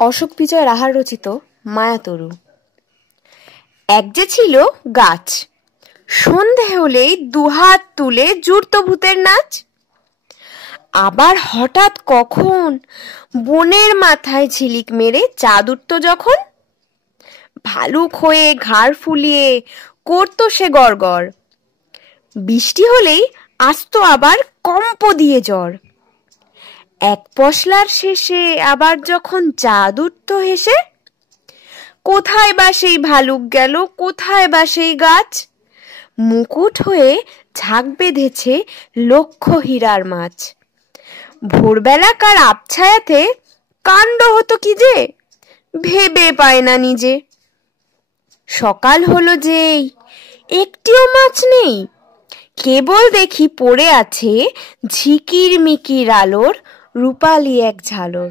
অশোক বিজয় রাহার রচিত মায়াতরু। এক যে ছিল গাছ, সন্ধে হলেই দুহাত তুলে জুড়ত ভূতের নাচ। আবার হঠাৎ কখন বনের মাথায় ঝিলিক মেরে চাঁদ উঠত যখন, ভালুক হয়ে ঘাড় ফুলিয়ে করতো সে গড়গড়। বৃষ্টি হলেই আসতো আবার কম্প দিয়ে জ্বর। এক পশলার শেষে আবার যখন চাঁদ উঠত হেসে, কোথায় বা সেই ভালুক গেল, কোথায় বা সেই গাছ? মুকুট হয়ে ঝাঁক বেঁধেছে লক্ষ হীরার মাছ। ভোরবেলাকার আবছায়াতে কাণ্ড হতো কি যে, ভেবে পায় না নিজে। সকাল হলো যেই, একটিও মাছ নেই, কেবল দেখি পড়ে আছে ঝিকির মিকির আলোর রূপালি এক ঝালর।